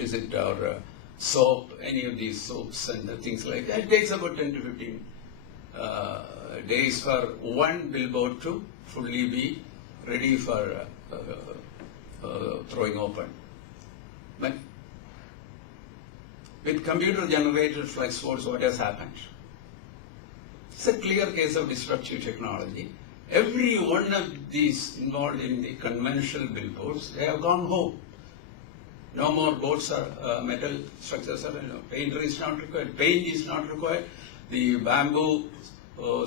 what is it, or soap, any of these soaps and things like that. It takes about 10 to 15 days for one billboard to fully be ready for throwing open. But with computer-generated flex boards, what has happened? It's a clear case of disruptive technology. Every one of these involved in the conventional billboards, they have gone home. No more boards or metal structures, painter is not required, paint is not required, the bamboo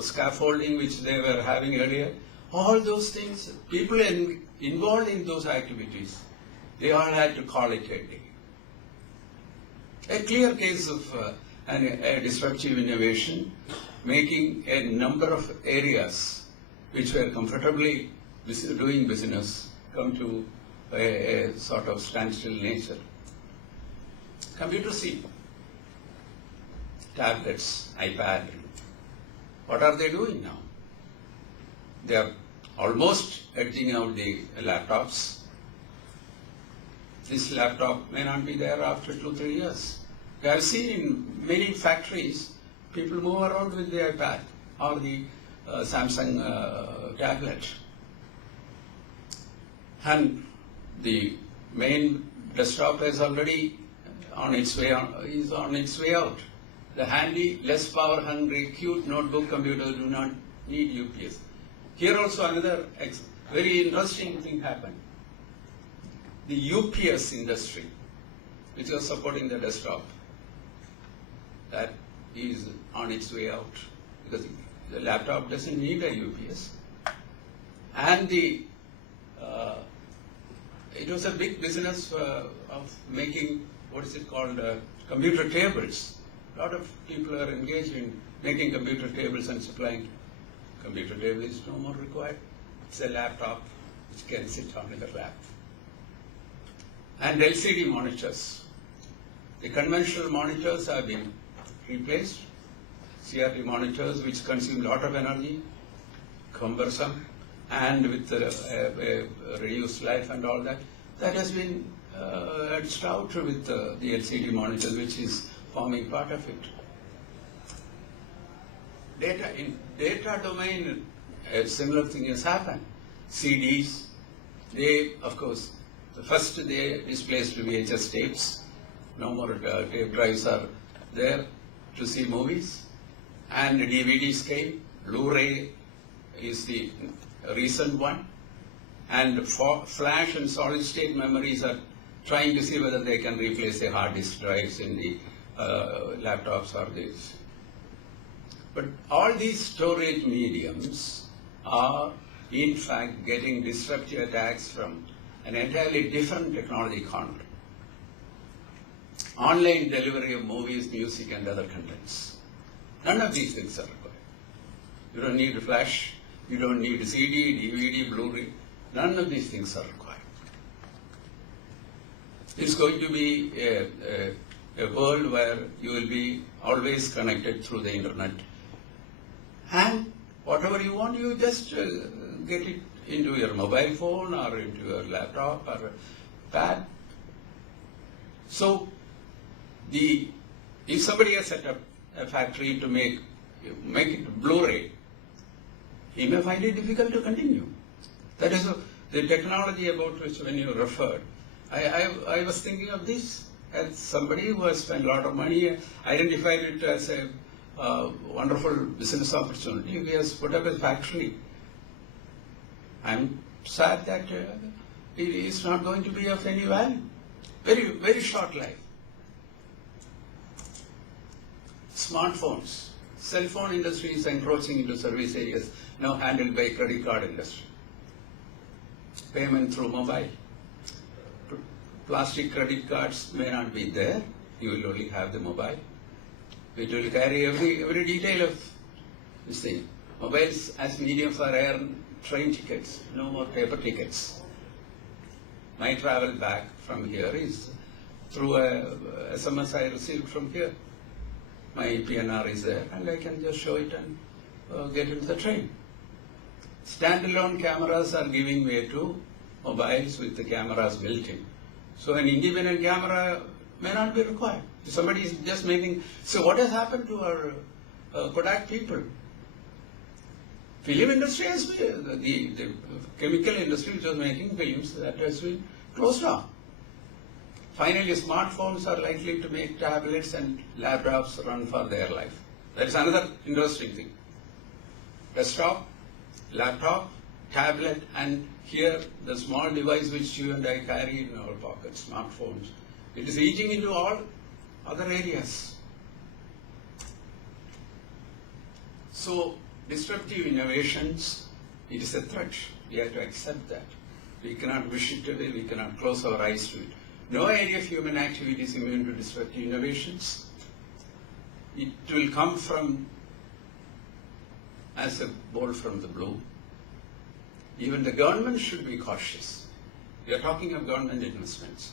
scaffolding which they were having earlier, all those things, people involved in those activities, they all had to call it a day. A clear case of a disruptive innovation, making a number of areas which were comfortably doing business come to a sort of standstill nature. Computer C, tablets, iPad, what are they doing now? They are almost edging out the laptops. This laptop may not be there after 2-3 years. I have seen in many factories, people move around with the iPad or the Samsung tablet. And the main desktop is already on its way out. The handy, less power hungry, cute notebook computers do not need UPS. Here also another very interesting thing happened. The UPS industry, which was supporting the desktop, that is on its way out because the laptop doesn't need a UPS. And it was a big business of making, what is it called, computer tables. A lot of people are engaged in making computer tables and supplying. Computer table is no more required. It's a laptop which can sit on the lap. And LCD monitors. The conventional monitors have been replaced. CRT monitors which consume a lot of energy, cumbersome, and with a reduced life and all that. That has been edged out with the LCD monitors, which is forming part of it. In data domain, a similar thing has happened. CDs, they, of course, first they displaced VHS tapes. No more tape drives are there to see movies. And DVDs came. Blu-ray is the recent one. And flash and solid-state memories are trying to see whether they can replace the hard disk drives in the laptops or this. But all these storage mediums are, in fact, getting disruptive attacks from an entirely different technology content. Online delivery of movies, music, and other contents. None of these things are required. You don't need a flash, you don't need a CD, DVD, Blu-ray. None of these things are required. It's going to be a world where you will be always connected through the internet. And whatever you want, you just get it into your mobile phone or into your laptop or pad. So, if somebody has set up a factory to make it Blu-ray, he may find it difficult to continue. That is the technology about which when you referred. I was thinking of this as somebody who has spent a lot of money, identified it as a wonderful business opportunity. He has put up a factory. I'm sad that it is not going to be of any value. Very, very short life. Smartphones. Cell phone industry is encroaching into service areas now handled by credit card industry. Payment through mobile. Plastic credit cards may not be there. You will only have the mobile. It will carry every detail of this thing. Mobiles as medium for air train tickets, no more paper tickets. My travel back from here is through a SMS I received from here. My PNR is there and I can just show it and get into the train. Standalone cameras are giving way to mobiles with the cameras built in. So an independent camera may not be required. If somebody is just making, so what has happened to our Kodak people? Film industry has been, the chemical industry which was making films, that has been closed down. Finally, smartphones are likely to make tablets and laptops run for their life. That is another interesting thing. Desktop, laptop, tablet, and here the small device which you and I carry in our pockets, smartphones. It is reaching into all other areas. So, disruptive innovations, it is a threat. We have to accept that. We cannot wish it away, we cannot close our eyes to it. No area of human activity is immune to disruptive innovations. It will come from, as a bolt from the blue. Even the government should be cautious. We are talking of government investments.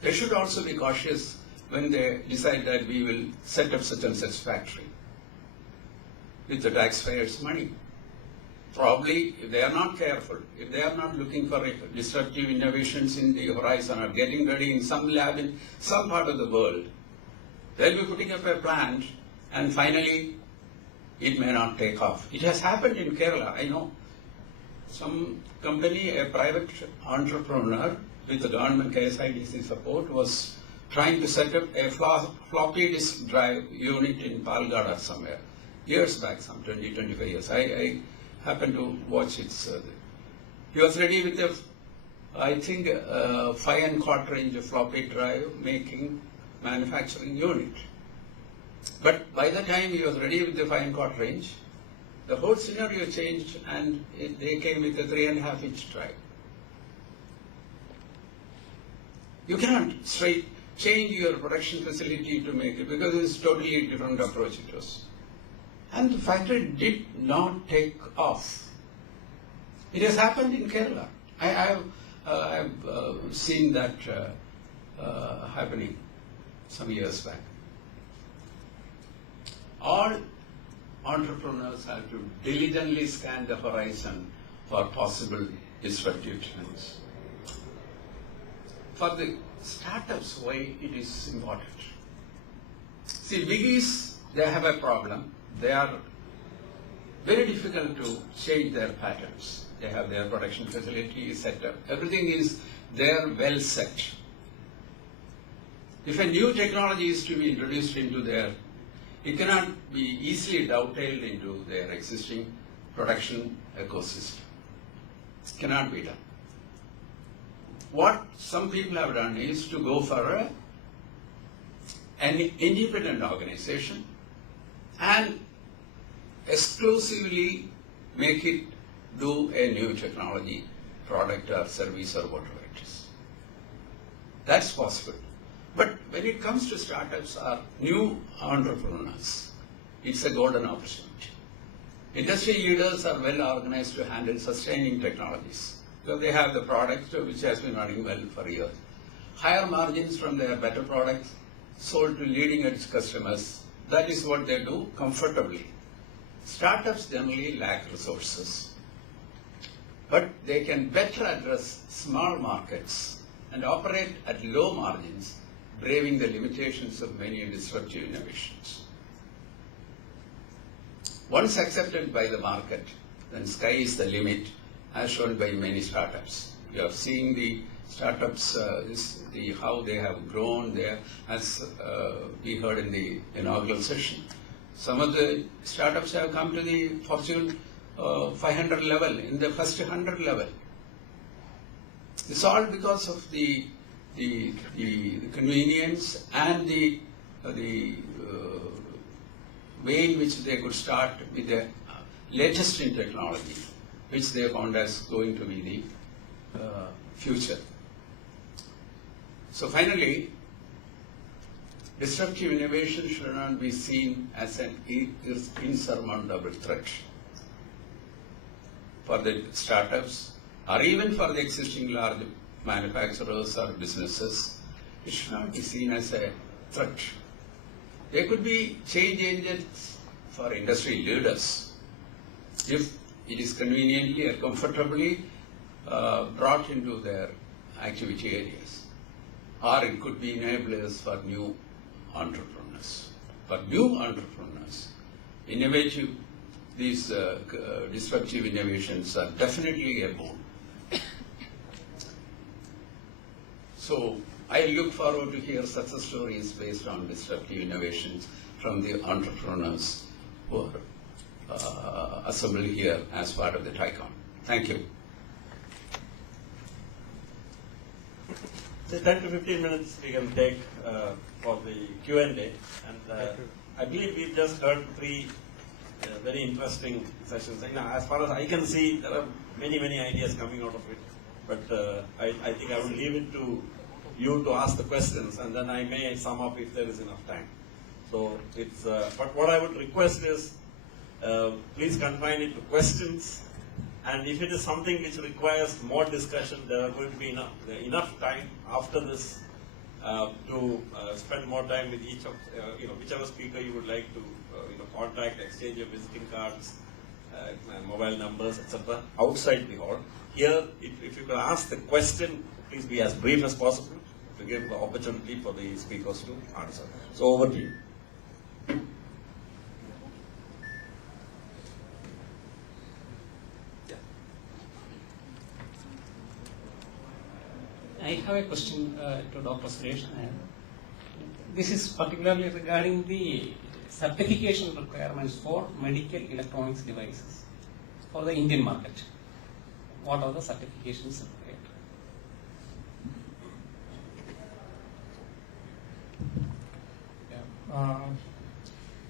They should also be cautious when they decide that we will set up such and such factory with the taxpayers' money. Probably, if they are not careful, if they are not looking for disruptive innovations in the horizon or getting ready in some lab in some part of the world, they'll be putting up a plant and finally it may not take off. It has happened in Kerala, I know. Some company, a private entrepreneur with the government KSIDC support was trying to set up a floppy disk drive unit in Palgada somewhere, years back, some 20, 25 years. I happened to watch it. He was ready with a, I think, 5¼ range floppy drive manufacturing unit. But by the time he was ready with the 5¼ range, the whole scenario changed and they came with a 3½ drive. You cannot change your production facility to make it because it's totally different approach it was. And the factory did not take off. It has happened in Kerala. I have seen that happening some years back. All entrepreneurs have to diligently scan the horizon for possible disruptive trends. For the startups, why it is important? See, biggies, they have a problem. They are very difficult to change their patterns. They have their production facilities set up. Everything is there well set. If a new technology is to be introduced into their, it cannot be easily dovetailed into their existing production ecosystem. It cannot be done. What some people have done is to go for an independent organization and exclusively make it do a new technology, product or service or whatever it is. That's possible. But when it comes to startups or new entrepreneurs, it's a golden opportunity. Industry leaders are well organized to handle sustaining technologies because they have the product which has been running well for years. Higher margins from their better products sold to leading edge customers. That is what they do comfortably. Startups generally lack resources, but they can better address small markets and operate at low margins, braving the limitations of many disruptive innovations. Once accepted by the market, then sky is the limit, as shown by many startups. You are seeing the startups, how they have grown there, as we heard in the inaugural session. Some of the startups have come to the Fortune 500 level, in the first 100 level. It's all because of the convenience and the way in which they could start with the latest in technology, which they found as going to be the future. So finally, disruptive innovation should not be seen as an insurmountable threat for the startups or even for the existing large manufacturers or businesses. It should not be seen as a threat. They could be change agents for industry leaders if it is conveniently or comfortably brought into their activity areas. or it could be enablers for new entrepreneurs. For new entrepreneurs, innovative, these disruptive innovations are definitely a boon. So I look forward to hear success stories based on disruptive innovations from the entrepreneurs who are assembled here as part of the TRACK. Thank you. So 10 to 15 minutes we can take for the Q&A, and I believe we've just heard three very interesting sessions. As far as I can see, there are many ideas coming out of it, but I think I will leave it to you to ask the questions, and then I may sum up if there is enough time. So it's, but what I would request is, please confine it to questions, and if it is something which requires more discussion, there are going to be enough time after this to spend more time with each of, whichever speaker you would like to contact, exchange your visiting cards, mobile numbers, etc. outside the hall. Here, if you can ask the question, please be as brief as possible to give the opportunity for the speakers to answer. So over to you. I have a question to Dr. Suresh. This is particularly regarding the certification requirements for medical electronics devices for the Indian market. What are the certifications required?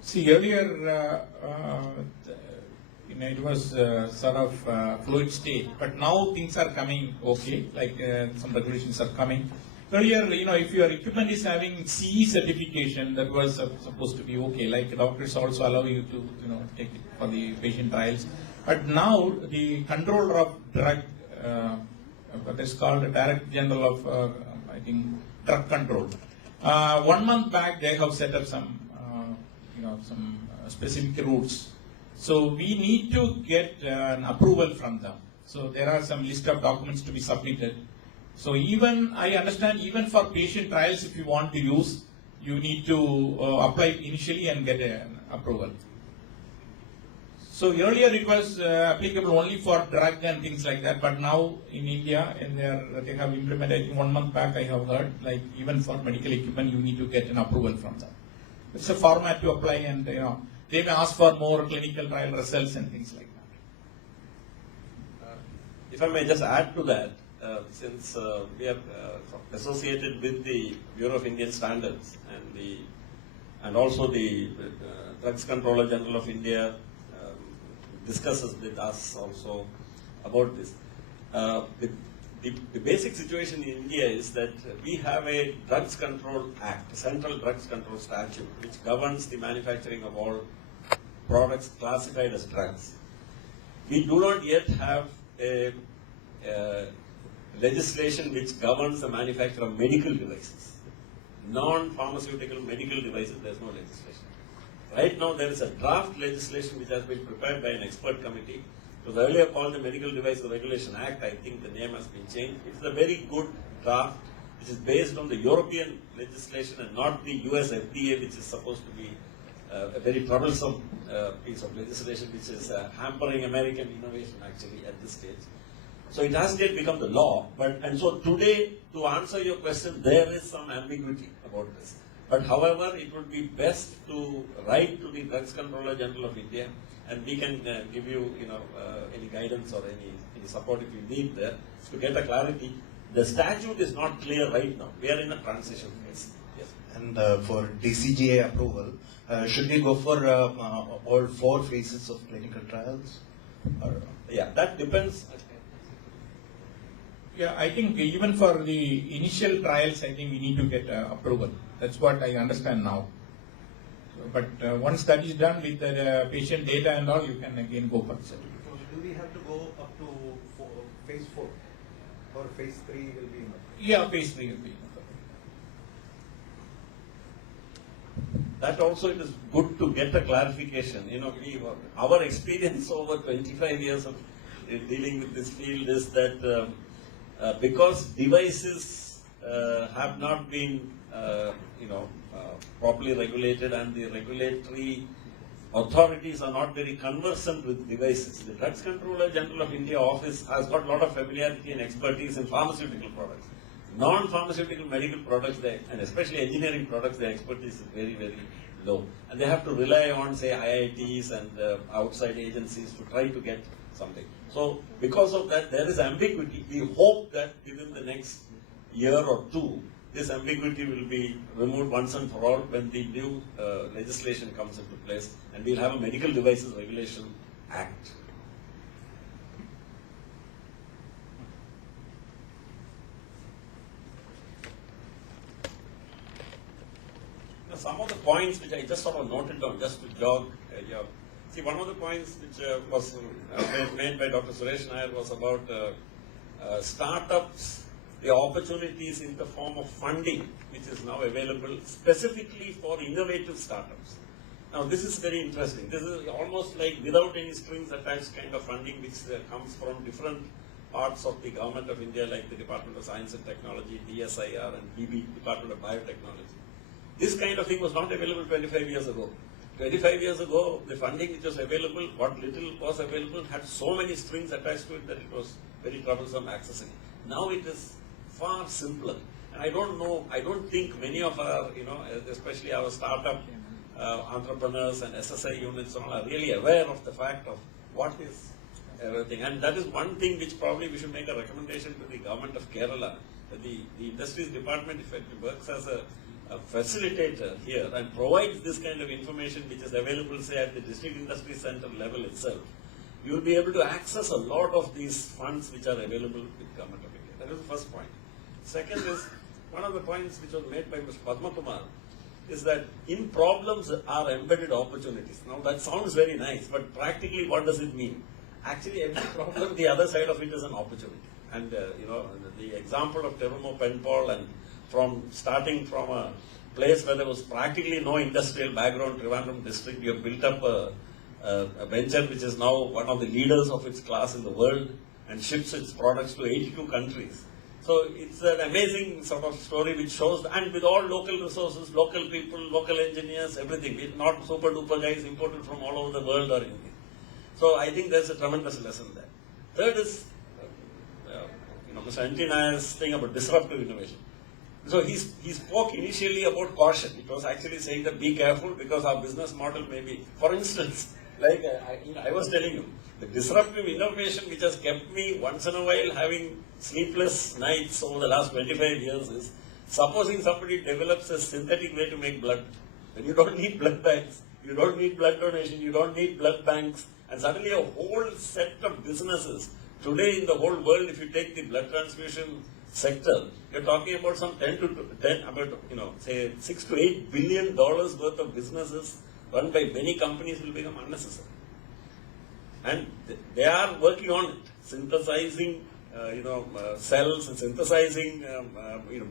See, earlier it was sort of fluid state, but now things are coming okay, like some regulations are coming. Earlier, if your equipment is having CE certification, that was supposed to be okay, like doctors also allow you to take it for the patient trials. But now the controller of drug, what is called the Director General of, I think, drug control. 1 month back, they have set up some, some specific routes. So we need to get an approval from them. So there are some list of documents to be submitted. So even, I understand, even for patient trials, if you want to use, you need to apply initially and get an approval. So earlier it was applicable only for drug and things like that, but now in India, they have implemented, 1 month back I have heard, like even for medical equipment, you need to get an approval from them. It's a format to apply, and they may ask for more clinical trial results and things like that. If I may just add to that, since we are associated with the Bureau of Indian Standards and also the Drugs Controller General of India discusses with us also about this. The basic situation in India is that we have a Drugs Control Act, a Central Drugs Control Statute, which governs the manufacturing of all products classified as drugs. We do not yet have a legislation which governs the manufacture of medical devices. Non-pharmaceutical medical devices, there is no legislation. Right now there is a draft legislation which has been prepared by an expert committee. It was earlier called the Medical Device Regulation Act. I think the name has been changed. It's a very good draft which is based on the European legislation and not the US FDA, which is supposed to be a very troublesome piece of legislation which is hampering American innovation actually at this stage. So it has yet become the law, and so today, to answer your question, there is some ambiguity about this. But however, it would be best to write to the Drugs Controller General of India, and we can give you, any guidance or any support if you need there to get a clarity. The statute is not clear right now. We are in a transition phase. Yes. And for DCGA approval, should we go for all 4 phases of clinical trials? Or? Yeah, that depends. Yeah, I think even for the initial trials, I think we need to get approval. That's what I understand now. So, but once that is done with the patient data and all, you can again go for certificate. So do we have to go up to phase 4 or phase 3 will be enough? Yeah, phase 3 will be enough. That also it is good to get a clarification. Our experience over 25 years of dealing with this field is that because devices have not been, properly regulated, and the regulatory authorities are not very conversant with devices. The Drugs Controller General of India office has got a lot of familiarity and expertise in pharmaceutical products. Non-pharmaceutical medical products, and especially engineering products, their expertise is very, very low. And they have to rely on, say, IITs and outside agencies to try to get something. So, because of that, there is ambiguity. We hope that within the next year or two, this ambiguity will be removed once and for all when the new legislation comes into place, and we'll have a Medical Devices Regulation Act. Now, some of the points which I just sort of noted down, just to jog your. See, one of the points which was made by Dr. Suresh Nair was about startups, the opportunities in the form of funding which is now available specifically for innovative startups. Now, this is very interesting. This is almost like without any strings attached kind of funding which comes from different parts of the Government of India, like the Department of Science and Technology, DSIR, and DB, Department of Biotechnology. This kind of thing was not available 25 years ago. 25 years ago, the funding which was available, what little was available, had so many strings attached to it that it was very troublesome accessing. Now it is far simpler. And I don't think many of our, especially our startup entrepreneurs and SSI units are really aware of the fact of what is everything. And that is one thing which probably we should make a recommendation to the government of Kerala. That the industries department, if it works as a facilitator here and provides this kind of information which is available, say, at the district industry center level itself, you will be able to access a lot of these funds which are available with government of India. That is the first point. Second is, one of the points which was made by Mr. Padma Kumar is that in problems are embedded opportunities. Now that sounds very nice, but practically what does it mean? Actually, every problem, the other side of it is an opportunity. And the example of Terumo Penpal, and starting from a place where there was practically no industrial background, Trivandrum district, you have built up a venture which is now one of the leaders of its class in the world and ships its products to 82 countries. So it's an amazing sort of story which shows, and with all local resources, local people, local engineers, everything. It's not super duper guys imported from all over the world or anything. So I think there's a tremendous lesson there. Third is, Mr. N.T. Nair's thing about disruptive innovation. So he spoke initially about caution. It was actually saying that be careful because our business model may be, for instance, like I was telling you, the disruptive innovation which has kept me once in a while having sleepless nights over the last 25 years is, supposing somebody develops a synthetic way to make blood, then you don't need blood banks, you don't need blood donation, you don't need blood banks, and suddenly a whole set of businesses. Today in the whole world, if you take the blood transfusion sector, you're talking about some 6 to $8 billion worth of businesses run by many companies will become unnecessary. And they are working on it, synthesizing, cells and synthesizing,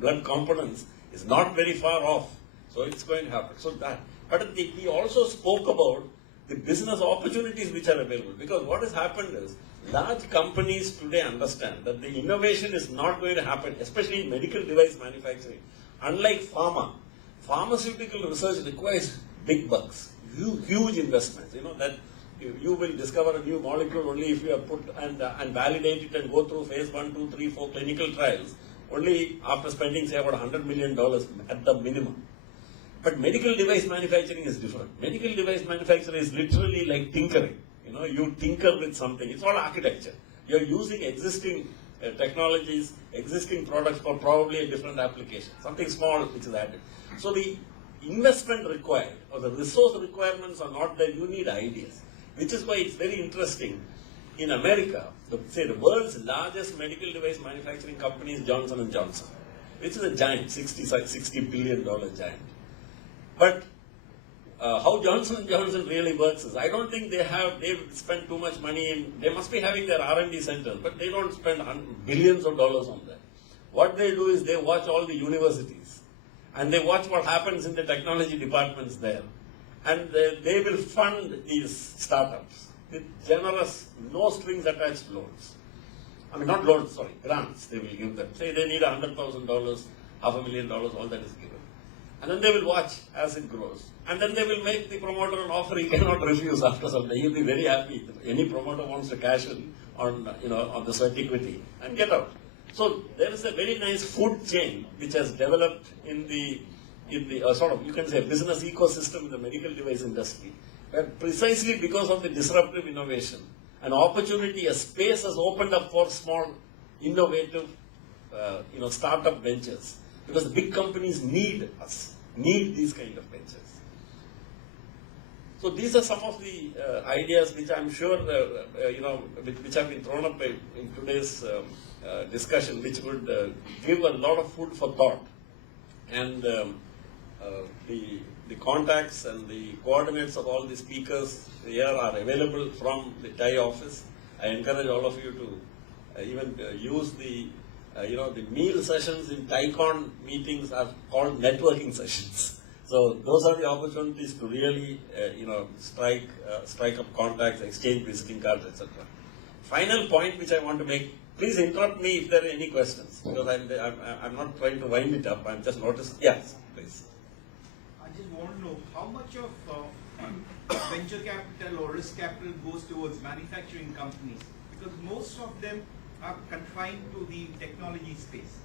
blood components is not very far off. So it's going to happen. So that, but he also spoke about the business opportunities which are available, because what has happened is, large companies today understand that the innovation is not going to happen, especially in medical device manufacturing. Unlike pharmaceutical research requires big bucks, huge investments. That you will discover a new molecule only if you have put and validate it and go through phase 1, 2, 3, 4 clinical trials, only after spending, say, about $100 million at the minimum. But medical device manufacturing is different. Medical device manufacturing is literally like tinkering. You tinker with something. It's all architecture. You're using existing technologies, existing products for probably a different application. Something small which is added. So the investment required or the resource requirements are not there. You need ideas. Which is why it's very interesting. In America, the world's largest medical device manufacturing company is Johnson & Johnson, which is a giant, $60 billion giant. But how Johnson & Johnson really works is, I don't think they've spent too much money they must be having their R&D centers, but they don't spend billions of dollars on that. What they do is they watch all the universities and they watch what happens in the technology departments there. And they will fund these startups with generous, no strings attached loans. I mean, not loans, sorry, grants they will give them. Say they need $100,000 $500,000, all that is given. And then they will watch as it grows. And then they will make the promoter an offer he cannot refuse after some time. He will be very happy. Any promoter wants to cash in on, on the sweat equity and get out. So there is a very nice food chain which has developed in the sort of, you can say, business ecosystem in the medical device industry, where precisely because of the disruptive innovation, an opportunity, a space has opened up for small, innovative, startup ventures. Because the big companies need us, need these kind of ventures. So these are some of the ideas which I'm sure, which have been thrown up in today's discussion, which would give a lot of food for thought. And the contacts and the coordinates of all the speakers here are available from the TIE office. I encourage all of you to even use the meal sessions in TICON meetings are called networking sessions. So those are the opportunities to really, strike up contacts, exchange visiting cards, etc. Final point which I want to make, please interrupt me if there are any questions, because I'm not trying to wind it up, I'm just noticing. Yes, please. I just want to know how much of venture capital or risk capital goes towards manufacturing companies, because most of them are confined to the technology space.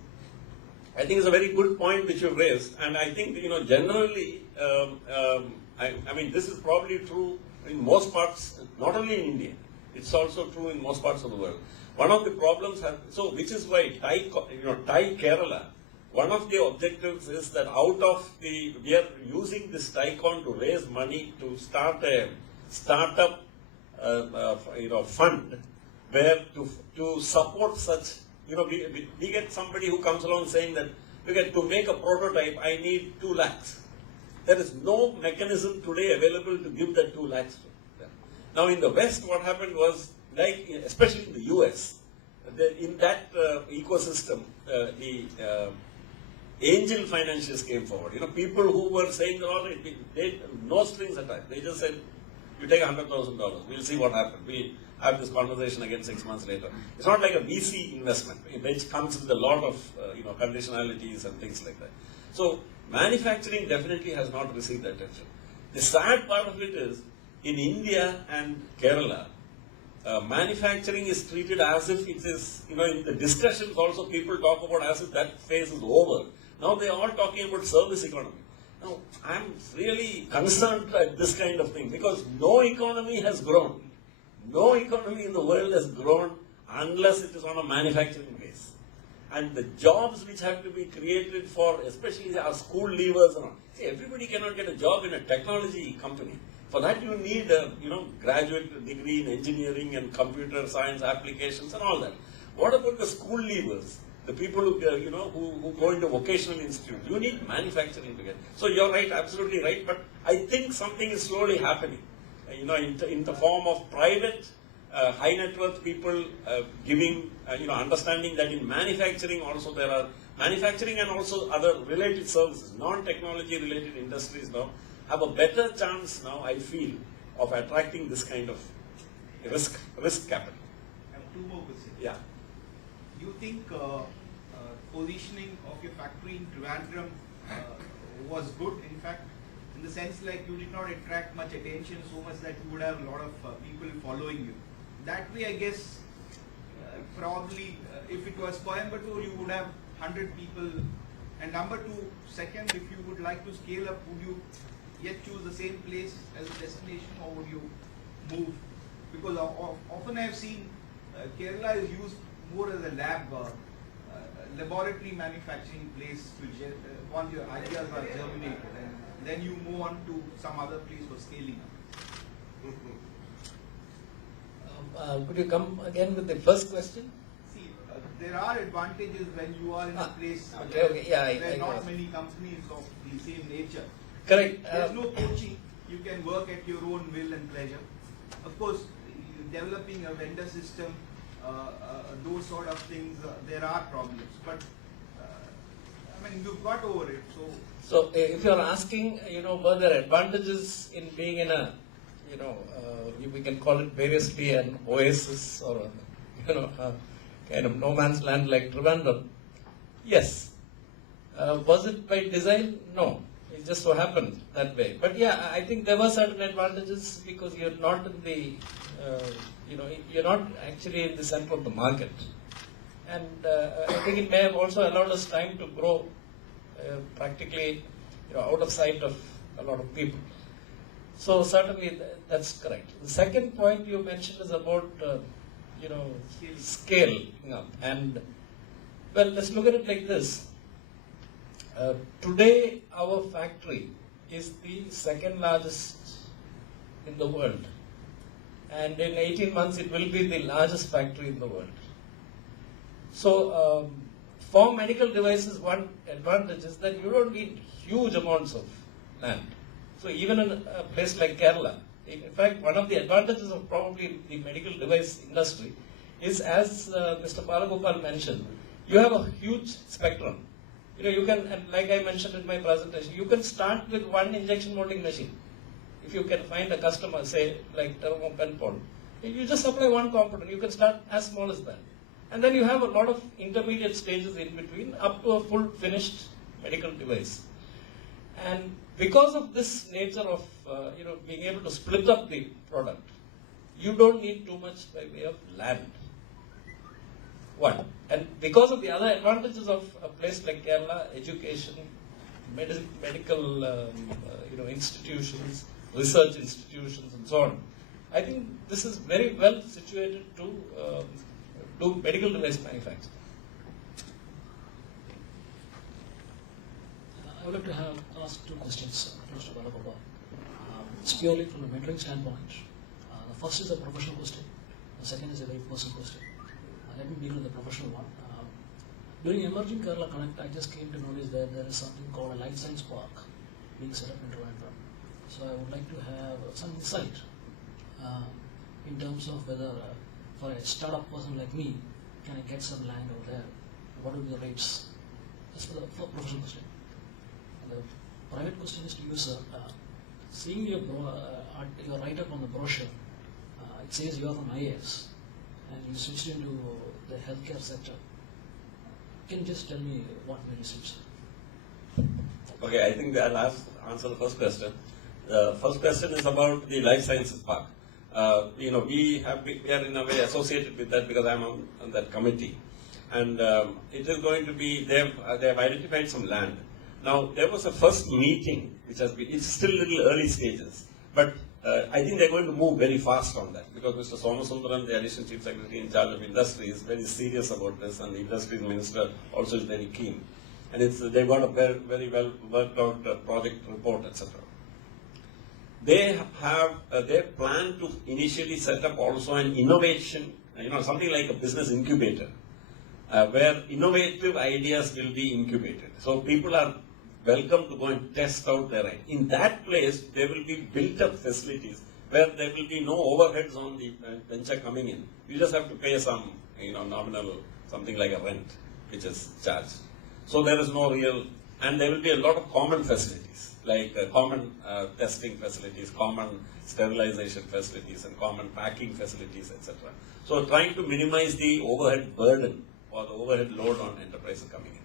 I think it's a very good point which you've raised, and I think generally, I mean this is probably true in most parts, not only in India. It's also true in most parts of the world. One of the problems, which is why TIE Kerala, one of the objectives is that we are using this TICON to raise money to start a startup, fund where to support such, we get somebody who comes along saying that to make a prototype, I need 2 lakhs. There is no mechanism today available to give that 2 lakhs to them. Now in the West, what happened was, like especially in the US, in that ecosystem, the angel financiers came forward. People who were saying, they no strings attached. They just said, you take $100,000, we'll see what happens. We'll have this conversation again 6 months later. It's not like a VC investment, which comes with a lot of conditionalities and things like that. So manufacturing definitely has not received attention. The sad part of it is, in India and Kerala, manufacturing is treated as if it is, in the discussions also people talk about as if that phase is over. Now they are all talking about service economy. Now, I'm really concerned at this kind of thing, because no economy has grown. No economy in the world has grown unless it is on a manufacturing base. And the jobs which have to be created for, especially our school leavers and all. See, everybody cannot get a job in a technology company. For that you need a graduate degree in engineering and computer science applications and all that. What about the school leavers? The people who go into vocational institute? You need manufacturing to get. So you're right, absolutely right. But I think something is slowly happening. In the form of private, high net worth people giving, understanding that in manufacturing also there are manufacturing and also other related services, non-technology related industries now have a better chance now, I feel, of attracting this kind of risk capital. I have 2 more questions. Yeah. You think positioning of your factory in Trivandrum was good, in fact, in the sense like you did not attract much attention so much that you would have a lot of people following you. That way, I guess, probably if it was Coimbatore, you would have 100 people. And number 2, second, if you would like to scale up, would you yet choose the same place as a destination, or would you move? Because often I have seen Kerala is used more as a laboratory manufacturing place to once your ideas are germinated, and then you move on to some other place for scaling up. Could you come again with the first question? See, there are advantages when you are in a place I not many companies of the same nature. Correct. There's no coaching. You can work at your own will and pleasure. Of course, developing a vendor system, those sort of things, there are problems. But I mean, you've got over it. So if you're asking, were there advantages in being in a, we can call it variously an oasis or a, kind of no man's land like Trivandrum? Yes. Was it by design? No. It just so happened that way. But yeah, I think there were certain advantages because you're not in the, you're not actually in the center of the market. And I think it may have also allowed us time to grow practically out of sight of a lot of people. So certainly that's correct. The second point you mentioned is about, scaling up. And well, let's look at it like this. Today, our factory is the second largest in the world. And in 18 months, it will be the largest factory in the world. So, for medical devices, one advantage is that you don't need huge amounts of land. So, even in a place like Kerala, in fact, one of the advantages of probably the medical device industry is, as Mr. Palagopal mentioned, you have a huge spectrum. You can, and like I mentioned in my presentation, you can start with one injection molding machine. If you can find a customer, say like Thermo Penpol, you just supply one component. You can start as small as that, and then you have a lot of intermediate stages in between, up to a full finished medical device. And because of this nature of being able to split up the product, you don't need too much by way of land. One. And because of the other advantages of a place like Kerala, education, medical institutions, research institutions and so on, I think this is very well situated to do medical device manufacturing. I would like to ask two questions to Mr. Balagopal. It's purely from a mentoring standpoint. The first is a professional question. The second is a very personal question. Let me begin with the professional one. During Emerging Kerala Connect, I just came to notice that there is something called a life science park being set up in Trivandrum. So I would like to have some insight in terms of whether for a startup person like me, can I get some land over there? What will be the rates? That's for the professional question. And the private question is to you, sir. Seeing your write-up on the brochure, it says you are from IAS and you switched into the healthcare sector. Can you just tell me what made you switch? Okay, I think I'll answer the first question. The first question is about the life sciences park. We are in a way associated with that because I'm on that committee, and it is going to be they have identified some land. Now there was a first meeting which has been. It's still little early stages, but I think they're going to move very fast on that because Mr. Somasundaram, the Additional Chief Secretary in charge of industry, is very serious about this, and the industry minister also is very keen. And they've got a very, very well worked out project report, etc. They plan to initially set up also an innovation, something like a business incubator, where innovative ideas will be incubated. So people are welcome to go and test out their idea. In that place, there will be built-up facilities where there will be no overheads on the venture coming in. You just have to pay some, nominal, something like a rent, which is charged. So there is no real, and there will be a lot of common facilities, like common testing facilities, common sterilization facilities, and common packing facilities, etc. So trying to minimize the overhead burden or the overhead load on enterprises coming in.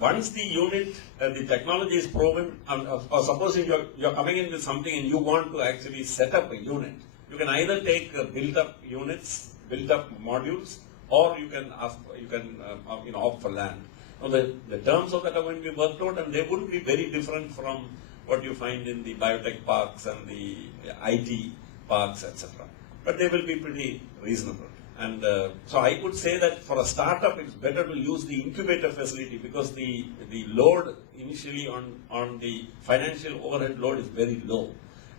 Once the unit, the technology is proven, or supposing you're coming in with something and you want to actually set up a unit, you can either take built-up units, built-up modules, or you can opt for land. Now the terms of that are going to be worked out, and they wouldn't be very different from what you find in the biotech parks and the IT parks, etc. But they will be pretty reasonable. And so I would say that for a startup, it's better to use the incubator facility because the load initially on the financial overhead load is very low.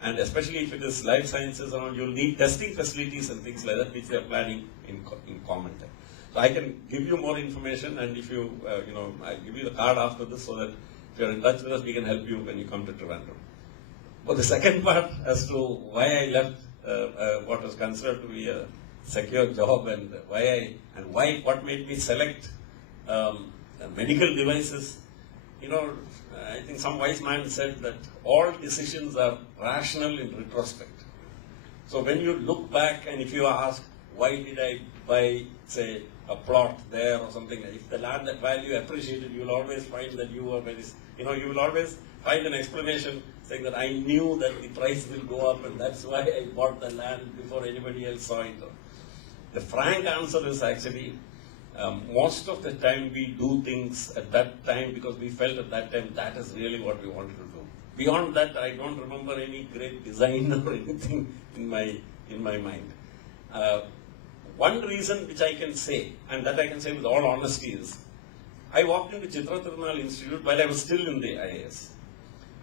And especially if it is life sciences around, you'll need testing facilities and things like that, which they are planning in common time. So I can give you more information, and if you, I'll give you the card after this so that if you're in touch with us, we can help you when you come to Trivandrum. But the second part as to why I left what was considered to be a secure job and what made me select medical devices. I think some wise man said that all decisions are rational in retrospect. So when you look back and if you ask, why did I buy, say, a plot there or something. If the land value appreciated, you will always find that you were very, you will always find an explanation saying that I knew that the price will go up and that's why I bought the land before anybody else saw it. The frank answer is actually, most of the time we do things at that time because we felt at that time that is really what we wanted to do. Beyond that, I don't remember any great design or anything in my mind. One reason which I can say, and that I can say with all honesty, is I walked into Chitra Tirunal Institute while I was still in the IAS.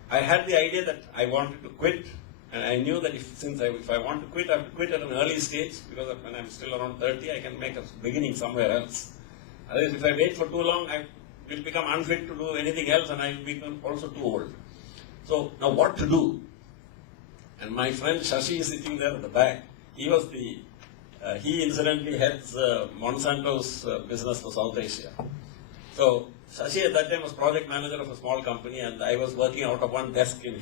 I had the idea that I wanted to quit, and I knew that if I want to quit, I have to quit at an early stage, because when I'm still around 30, I can make a beginning somewhere else. Otherwise, if I wait for too long, I will become unfit to do anything else, and I will become also too old. So now what to do? And my friend Shashi is sitting there at the back. He was he incidentally heads Monsanto's business for South Asia. So Shashi at that time was project manager of a small company, and I was working out of one desk in